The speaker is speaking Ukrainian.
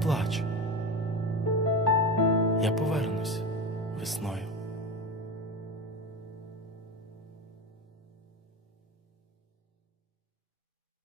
плач. Я повернусь весною.